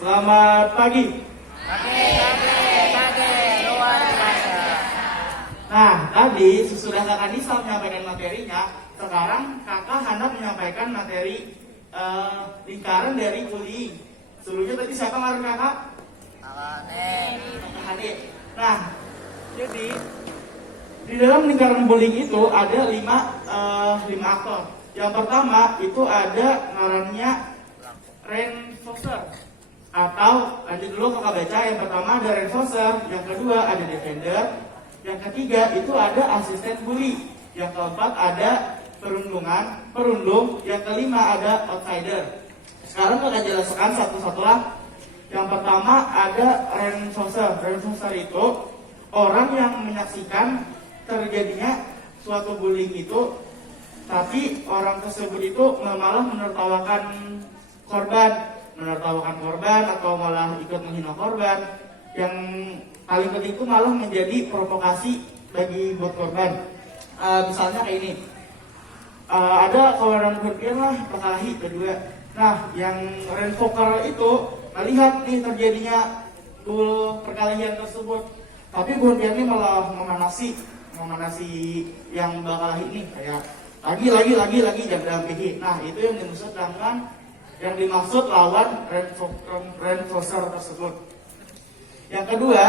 Selamat pagi. Pagi, luar biasa. Nah, tadi sesudah kakak Nisa menyampaikan materinya, sekarang kakak hendak menyampaikan materi lingkaran dari bullying. Sebelumnya tadi siapa ngaruh kakak? Kakak Hade. Nah, jadi di dalam lingkaran bullying itu ada lima aktor. Yang pertama itu ada ngarannya reinforcer, atau lanjut dulu kakak baca. Yang pertama ada reinforcer, yang kedua ada defender, yang ketiga itu ada asisten bully, yang keempat ada perundung, yang kelima ada outsider. Sekarang kakak jelaskan satu-satu lah. Yang pertama ada reinforcer. Reinforcer itu orang yang menyaksikan terjadinya suatu bullying itu, tapi orang tersebut itu malah menertawakan korban atau malah ikut menghina korban. Yang paling penting itu malah menjadi provokasi bagi buat korban. Misalnya kayak ini, ada kawanan berpian lah perkelahi berdua. Nah, yang reinforcer itu melihat nih terjadinya perkelahian tersebut, tapi berpian ini malah memanasi yang bakal ini kayak lagi jam dalam pikir. Nah, itu yang dimaksud lawan reinforcer tersebut. Yang kedua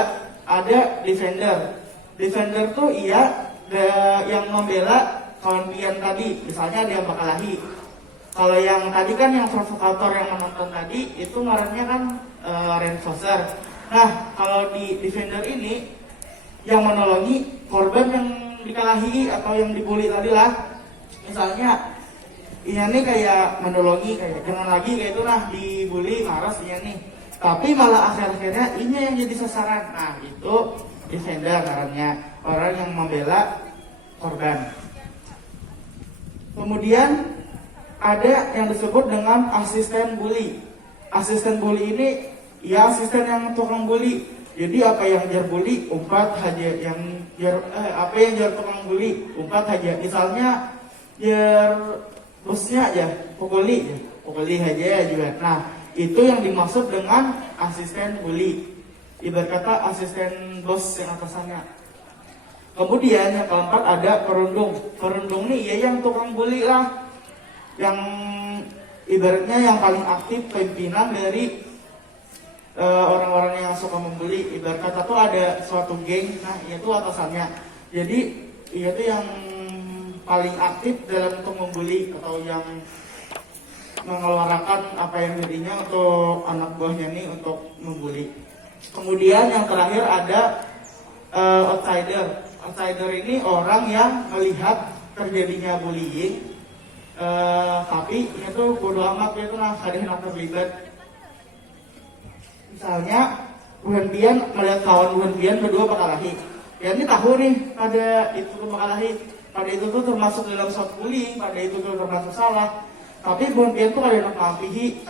ada defender. Defender tuh yang membela kawan pian tadi, misalnya dia bakalahi. Kalau yang tadi kan yang provokator yang menonton tadi itu ngarannya kan reinforcer. Nah, kalau di defender ini yang menolongi korban yang dikalahi atau yang dibully tadi lah. Misalnya ini kayak menolongi, kayak jangan lagi kayak itu lah dibully, marah nih. Tapi malah akhir-akhirnya ini yang jadi sasaran. Nah, itu defender karena orang yang membela korban. Kemudian ada yang disebut dengan asisten bully. Asisten bully ini ya asisten yang tukang bully. Jadi apa yang jar bully umpat aja, apa yang jar tukang bully umpat aja. Misalnya jar bosnya aja pukuli aja juga. Nah, itu yang dimaksud dengan asisten bully. Ibarat kata asisten bos yang atasannya. Kemudian yang keempat ada perundung. Perundung nih ya yang tukang bully lah, yang ibaratnya yang paling aktif pimpinan dari orang-orang yang suka membuli. Ibarat kata tuh ada suatu geng, nah itu atasannya. Jadi itu yang paling aktif dalam untuk membuli atau yang mengeluarkan apa yang jadinya untuk anak buahnya nih untuk membuli. Kemudian yang terakhir ada outsider. Outsider ini orang yang melihat terjadinya bullying, tapi itu bodo amat, itu nah ada yang terlibat. Misalnya Buhan melihat kawan Buhan berdua bakalahi. Ya ini tahu nih pada itu tuh bakalahi, pada itu tuh termasuk dalam suatu bullying, pada itu tuh termasuk salah. Tapi Buhan tuh ada yang mampihi,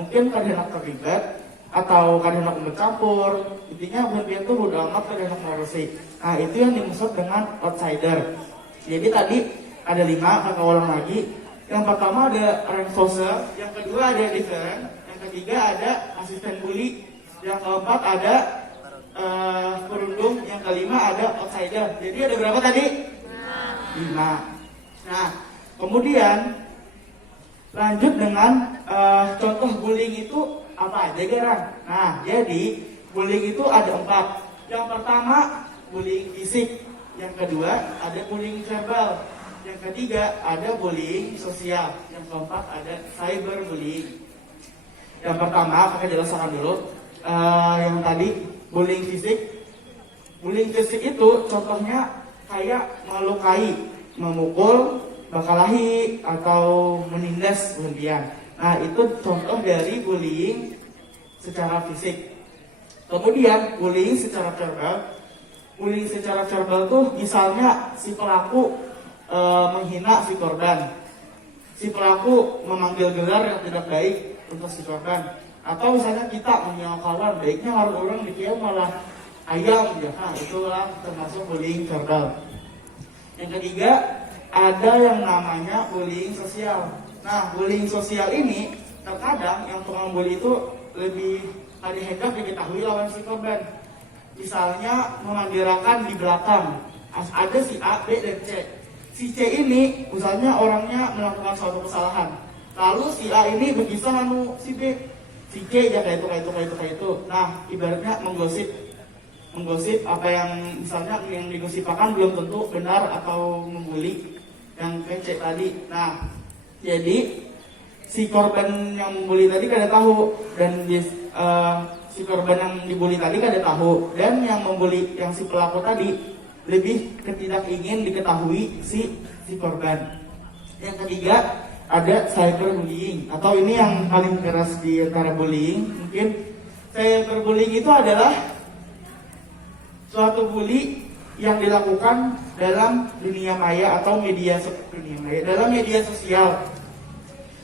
mungkin ada yang terlibat atau ada yang bercampur. Intinya Buhan tuh bodo amat, ada yang ngurusi. Nah, itu yang dimaksud dengan outsider. Jadi tadi ada 5, kakak ulang lagi. Yang pertama ada reinforcer, yang kedua ada defender, yang ketiga ada asisten bully, yang keempat ada perundung, yang kelima ada outsider. Jadi ada berapa tadi? 5. Nah, kemudian lanjut dengan contoh bullying itu apa aja Geran? Nah, jadi bullying itu ada 4. Yang pertama bullying fisik, yang kedua ada bullying verbal, yang ketiga ada bullying sosial, yang keempat ada cyberbullying. Yang pertama pakai jelaskan dulu yang tadi bullying fisik. Bullying fisik itu contohnya kayak melukai, memukul, bakalahi atau menindas berlebihan. Nah, itu contoh dari bullying secara fisik. Kemudian bullying secara verbal. Bullying secara verbal tuh misalnya si pelaku menghina si korban, si pelaku memanggil gelar yang tidak baik untuk si korban, atau misalnya kita menghina kawan, baiknya harus orang dikira malah ayam ya. Nah, itulah termasuk bullying verbal. Yang ketiga ada yang namanya bullying sosial. Nah, bullying sosial ini terkadang yang tukang bully itu lebih ada hendak diketahui lawan si korban. Misalnya memandirakan di belakang, ada si A, B, dan C. Si C ini misalnya orangnya melakukan suatu kesalahan, lalu si A ini berkisah si B, si C ya kayak itu. Nah, ibaratnya menggosip apa yang misalnya yang digosipakan belum tentu benar atau membuli yang kayak C tadi. Nah, jadi si korban yang membuli tadi kada tahu, dan si korban yang dibuli tadi kada tahu, dan yang membuli yang si pelaku tadi lebih tidak ingin diketahui si korban. Yang ketiga ada cyberbullying, atau ini yang paling keras di antara bullying. Mungkin cyberbullying itu adalah suatu bully yang dilakukan dalam dunia maya atau dalam media sosial.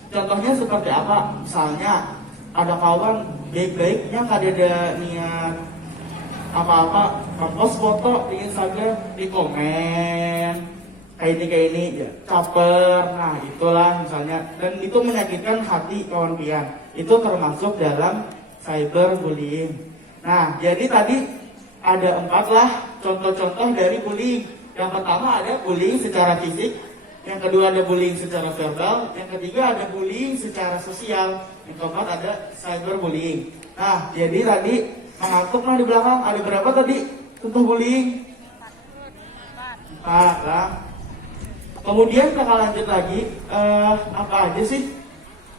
Contohnya seperti apa? Misalnya ada kawan baik-baiknya kada ada niat apa-apa, post foto di Instagram, di komen kayak ini ya, caper, nah itulah misalnya, dan itu menyakitkan hati kawan pian. Itu termasuk dalam cyberbullying. Nah, jadi tadi ada 4 lah contoh-contoh dari bullying. Yang pertama ada bullying secara fisik, yang kedua ada bullying secara verbal, yang ketiga ada bullying secara sosial, yang keempat ada cyberbullying. Nah, jadi tadi mengantuk lah di belakang, ada berapa tadi contoh bullying? 4 lah. Kemudian kita lanjut lagi, apa aja sih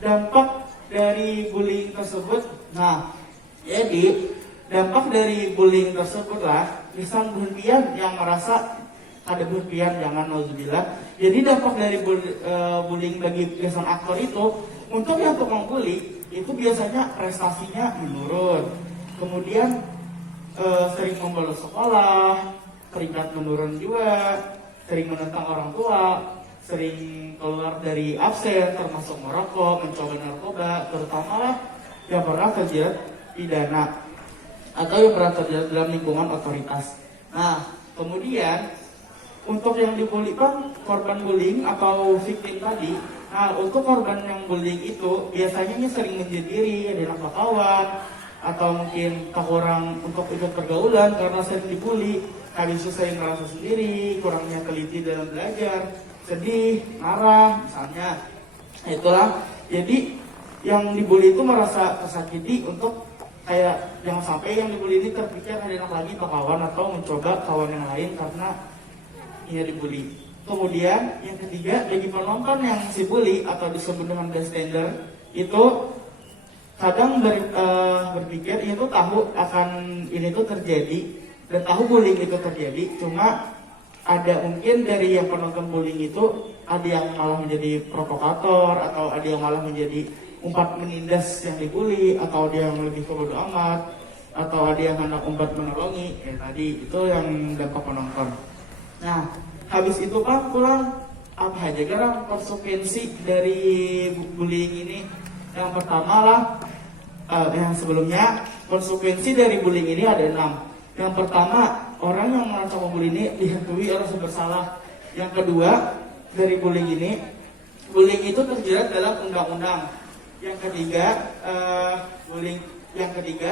dampak dari bullying tersebut? Nah, jadi dampak dari bullying tersebut lah, misal berpian yang merasa ada berpian, jangan nauzubillah. Jadi dampak dari bullying bagi biasan aktor itu, untuk yang tukang bully itu biasanya prestasinya menurun, kemudian sering membolos sekolah, peringkat menurun juga, sering menentang orang tua, sering keluar dari absen, termasuk merokok, mencoba narkoba, terutama lah yang pernah terjerat pidana atau yang pernah terjerat dalam lingkungan otoritas. Nah, kemudian untuk yang dibully korban bullying atau victim tadi, nah untuk korban yang bullying itu biasanya sering menyendiri, ada anak kawan, atau mungkin tak kurang untuk ikut pergaulan karena sering dibully. Habis itu sering merasa sendiri, kurangnya teliti dalam belajar, sedih, marah, misalnya. Itulah, jadi yang dibully itu merasa tersakiti untuk kayak jangan sampai yang dibully ini terpikir ada enak lagi ke kawan atau mencoba kawan yang lain karena ia dibully. Kemudian yang ketiga, bagi penonton yang si bully atau disebut dengan bystander itu kadang berpikir itu tahu akan ini tuh terjadi dan tahu bullying itu terjadi, cuma ada mungkin dari yang penonton bullying itu ada yang malah menjadi provokator, atau ada yang malah menjadi umpat menindas yang dibully, atau ada yang lebih bodo amat, atau ada yang hendak umpat menolongi. Tadi itu yang dampak penonton. Nah, habis itu pulang apa aja kan konsekuensi dari bullying ini? Yang pertama lah, yang sebelumnya konsekuensi dari bullying ini ada 6. Yang pertama, orang yang merasa membuli ini dihantui rasa bersalah. Yang kedua, dari bullying ini, bullying itu terjerat dalam undang-undang. Yang ketiga,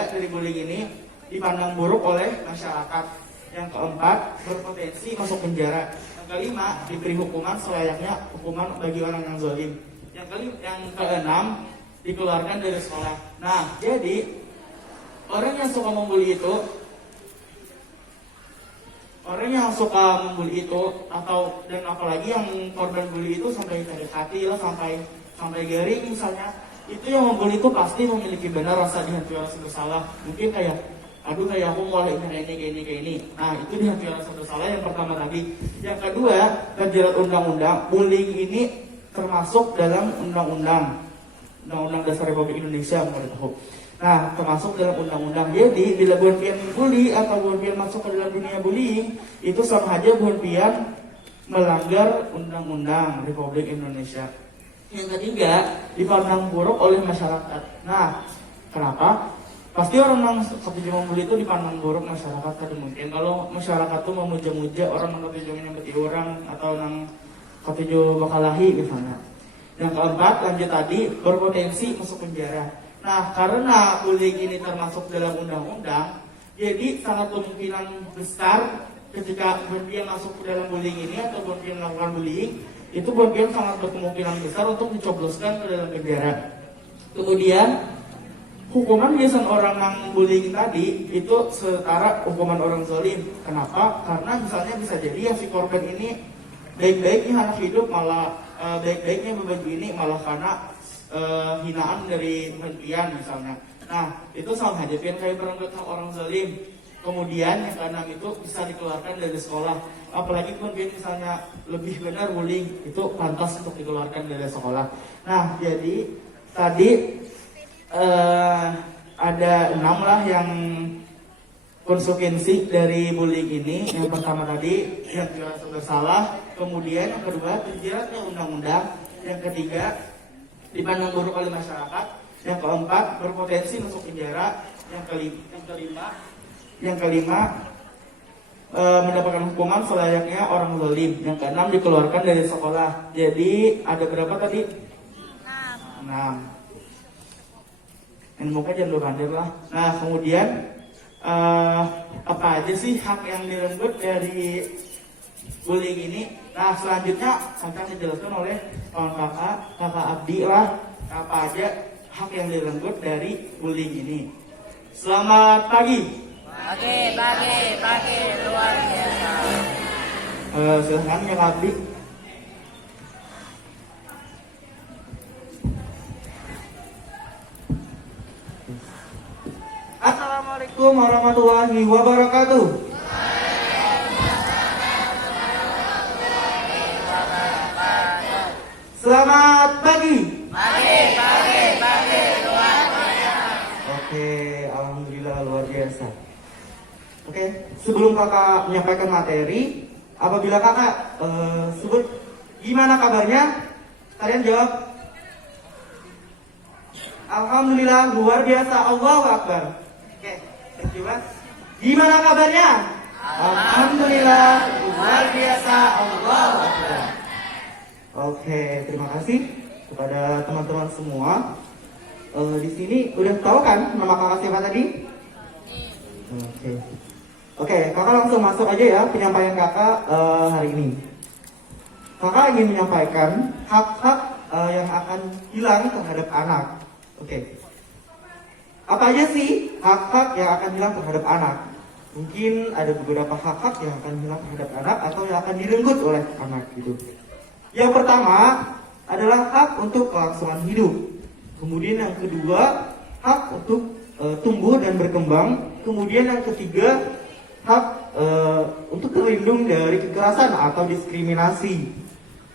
dari bullying ini dipandang buruk oleh masyarakat. Yang keempat, berpotensi masuk penjara. Yang kelima, diberi hukuman selayaknya hukuman bagi orang yang zalim. Yang keenam, dikeluarkan dari sekolah. Nah, jadi orang yang suka membuli itu atau dan apalagi yang korban bully itu sampai sakit hati lah, sampai garing misalnya, itu yang membuli itu pasti memiliki benar rasa dihantui rasa bersalah. Mungkin kayak kayak aku mulai kayak ini. Nah, itu dihantui rasa bersalah yang pertama tadi. Yang kedua, terjerat undang-undang. Bullying ini termasuk dalam undang-undang Dasar Republik Indonesia, mau tahu. Nah, termasuk dalam undang-undang. Jadi, bila buan pian bully atau buan pian masuk ke dalam dunia bullying, itu sama aja buan pian melanggar undang-undang Republik Indonesia. Yang ketiga, dipandang buruk oleh masyarakat. Nah, kenapa? Pasti orang yang ketujuh membuli itu dipandang buruk masyarakat. Tadi mungkin kalau masyarakat tuh memuja-muja orang yang ketujuh menyambut orang atau yang ketujuh bakal lahi misalnya. Yang keempat, lanjut tadi, berpotensi masuk penjara. Nah, karena bullying ini termasuk dalam undang-undang, jadi sangat kemungkinan besar ketika Bonbian masuk ke dalam bullying ini atau Bonbian melakukan bullying, itu Bonbian sangat berkemungkinan besar untuk dicobloskan ke dalam penjara. Kemudian hukuman biasa orang yang bullying tadi itu setara hukuman orang zalim. Kenapa? Karena misalnya bisa jadi ya si korban ini baik-baiknya anak hidup malah baik-baiknya berbaju ini malah karena hinaan dari hentian misalnya. Nah, itu sama aja kayak berangkat orang zalim. Kemudian yang keenam itu bisa dikeluarkan dari sekolah. Apalagi pun misalnya lebih benar bullying, itu pantas untuk dikeluarkan dari sekolah. Nah, jadi tadi ada 6 lah yang konsekuensi dari bullying ini. Yang pertama tadi yang dirasa bersalah, kemudian yang kedua terjeratnya undang-undang, yang ketiga dipandang buruk oleh masyarakat, yang keempat berpotensi masuk penjara, yang kelima mendapatkan hukuman selayaknya orang zalim, yang keenam dikeluarkan dari sekolah. Jadi ada berapa tadi? 6. Yang muka jangan bandir lah. Nah, kemudian apa aja sih hak yang direnggut dari bullying ini? Nah, selanjutnya akan dijelaskan oleh kakak Abdi lah, apa aja hak yang direnggut dari bullying ini. Selamat pagi. Pagi, luar biasa. Silahkan ya Kak Abdi. Assalamualaikum warahmatullahi wabarakatuh. Selamat pagi. Pagi, luar biasa. Oke, alhamdulillah luar biasa. Oke, sebelum kakak menyampaikan materi, apabila kakak sebut gimana kabarnya, kalian jawab alhamdulillah luar biasa, Allahu Akbar. Oke, thank you Mas. Gimana kabarnya? Alhamdulillah luar biasa, Allahu Akbar. Oke, terima kasih kepada teman-teman semua. Di sini udah tahu kan nama kakak siapa tadi? Oke, kakak langsung masuk aja ya penyampaian kakak hari ini. Kakak ingin menyampaikan hak-hak yang akan hilang terhadap anak. Oke. Apa aja sih hak-hak yang akan hilang terhadap anak? Mungkin ada beberapa hak-hak yang akan hilang terhadap anak atau yang akan direnggut oleh anak gitu. Yang pertama adalah hak untuk kelangsungan hidup. Kemudian yang kedua, hak untuk tumbuh dan berkembang. Kemudian yang ketiga, hak untuk terlindung dari kekerasan atau diskriminasi.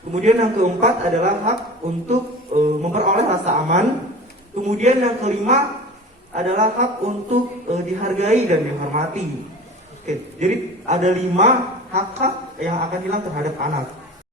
Kemudian yang keempat adalah hak untuk memperoleh rasa aman. Kemudian yang kelima adalah hak untuk dihargai dan dihormati. Oke, jadi ada 5 hak-hak yang akan hilang terhadap anak.